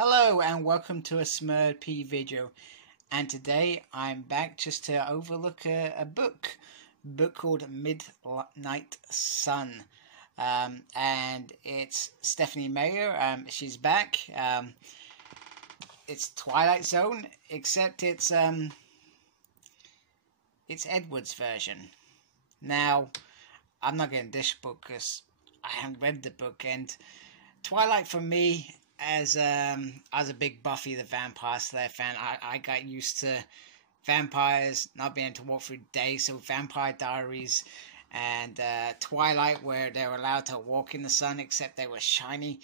Hello and welcome to a Smurd video, and today I'm back just to overlook a book called Midnight Sun, and it's Stephanie Meyer. She's back. It's Twilight Zone, except it's Edward's version. Now, I'm not getting this book because I haven't read the book, and Twilight for me, as I was a big Buffy the Vampire Slayer fan, I got used to vampires not being able to walk through days, so Vampire Diaries and Twilight, where they were allowed to walk in the sun except they were shiny,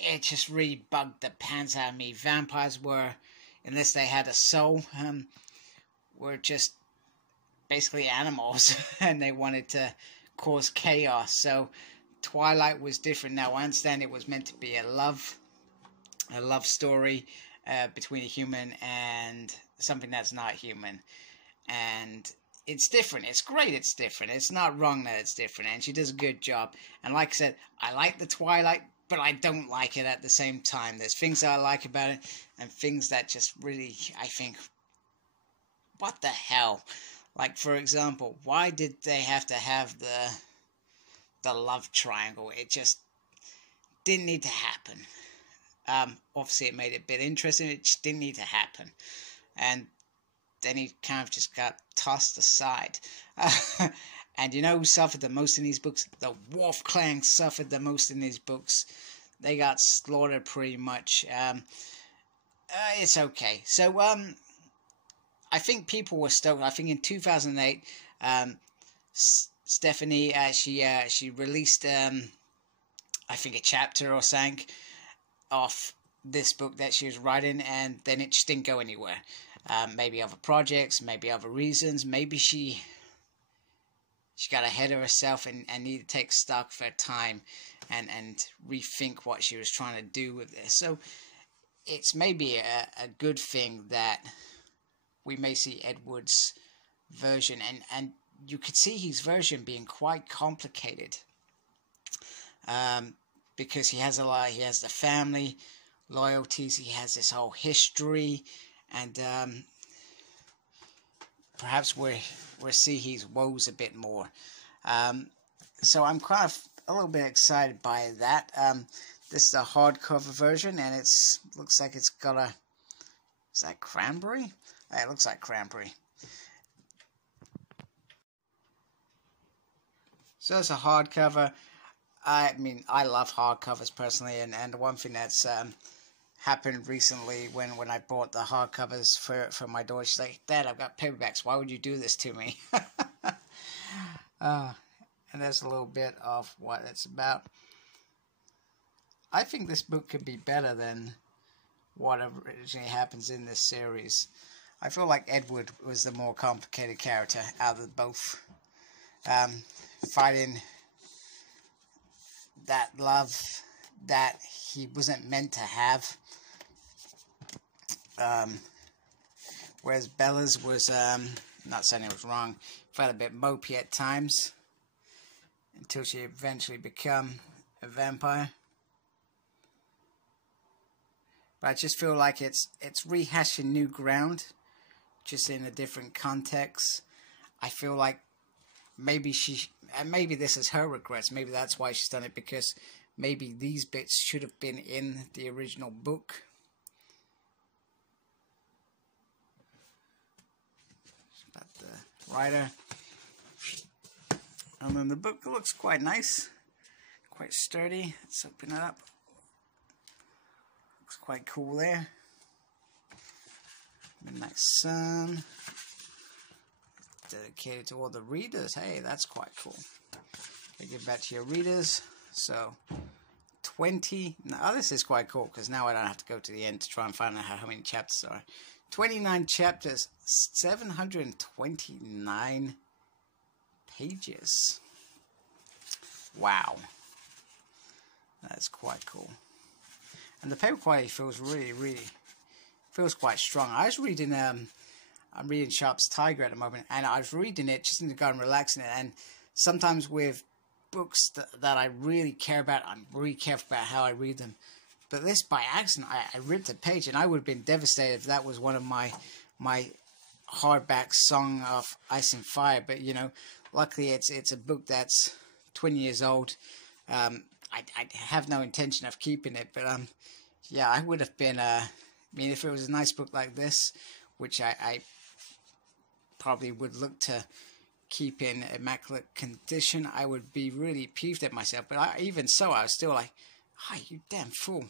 it just really bugged the pants out of me. Vampires were, unless they had a soul, were just basically animals and they wanted to cause chaos. So Twilight was different. Now I understand it was meant to be a love story between a human and something that's not human, and it's different. It's great. It's different. It's not wrong that it's different, and she does a good job. And like I said, I like the Twilight, but I don't like it at the same time. There's things that I like about it, and things that just really, I think, what the hell? Like, for example, why did they have to have the love triangle? It just didn't need to happen. Obviously it made it a bit interesting. It just didn't need to happen, and then he kind of just got tossed aside. And you know who suffered the most in these books? The Wolf Clan suffered the most in these books. They got slaughtered pretty much. It's okay. So I think people were stoked. I think in 2008 Stephanie, she released, I think, a chapter or something off this book that she was writing, and then it just didn't go anywhere. Maybe other projects, maybe other reasons, maybe she got ahead of herself and needed to take stock of her time and rethink what she was trying to do with this. So it's maybe a good thing that we may see Edward's version, and you could see his version being quite complicated, because he has the family loyalties, he has this whole history, and perhaps we'll see his woes a bit more. So I'm kind of a little bit excited by that. This is a hardcover version, and looks like it's got a, is that cranberry? It looks like cranberry. So it's a hardcover. I mean, I love hardcovers personally, and one thing that's happened recently when I bought the hardcovers for my daughter, she's like, "Dad, I've got paperbacks. Why would you do this to me?" And that's a little bit of what it's about. I think this book could be better than what originally happens in this series. I feel like Edward was the more complicated character out of the both. Fighting that love that he wasn't meant to have. Whereas Bella's was, not saying it was wrong, felt a bit mopey at times, until she eventually became a vampire. But I just feel like it's rehashing new ground, just in a different context. I feel like maybe maybe this is her regrets. Maybe that's why she's done it, because maybe these bits should have been in the original book. About the writer. And then the book looks quite nice, quite sturdy. Let's open it up. Looks quite cool there. Midnight Sun. Dedicated to all the readers. Hey, that's quite cool. Okay, give that to your readers. So 20. Now this is quite cool, because now I don't have to go to the end to try and find out how many chapters are. 29 chapters, 729 pages. Wow, that's quite cool. And the paper quality feels really feels quite strong. I was reading I'm reading Sharp's Tiger at the moment, and I was reading it just in the garden, relaxing it. And sometimes with books that I really care about, I'm really careful about how I read them. But this, by accident, I ripped a page, and I would have been devastated if that was one of my hardback Song of Ice and Fire. But you know, luckily it's a book that's 20 years old. I have no intention of keeping it, but yeah, I would have been. I mean, if it was a nice book like this, which I probably would look to keep in immaculate condition, I would be really peeved at myself. But even so, I was still like, "Hi, you damn fool!"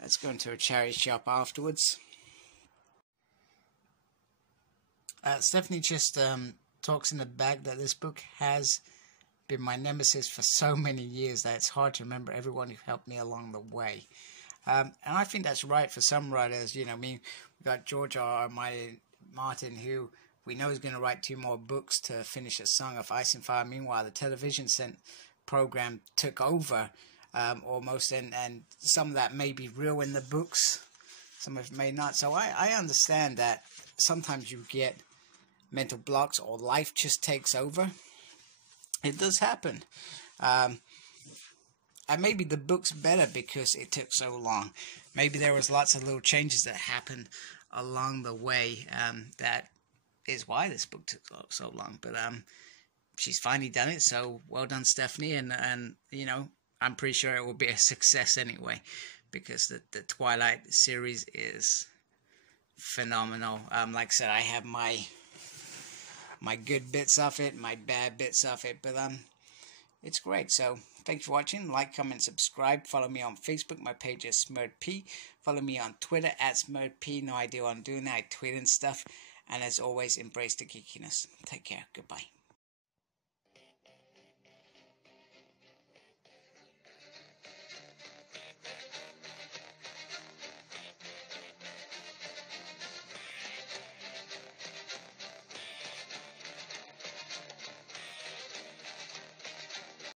Let's go into a charity shop afterwards. Stephanie just talks in the back that this book has been my nemesis for so many years that it's hard to remember everyone who helped me along the way. And I think that's right for some writers. You know, I mean, we've got George R. R. Martin, who we know is going to write 2 more books to finish A Song of Ice and Fire. Meanwhile, the television program took over almost, and some of that may be real in the books, some of it may not. So I understand that sometimes you get mental blocks or life just takes over. It does happen. And maybe the book's better because it took so long. Maybe there was lots of little changes that happened along the way. That is why this book took so long. But she's finally done it, so well done, Stephanie. And you know, I'm pretty sure it will be a success anyway, because the Twilight series is phenomenal. Like I said, I have my good bits of it, my bad bits of it, but it's great. So thanks for watching. Like, comment, subscribe. Follow me on Facebook. My page is SmurredP. Follow me on Twitter at SmurredP. No idea what I'm doing. I tweet and stuff. And as always, embrace the geekiness. Take care. Goodbye.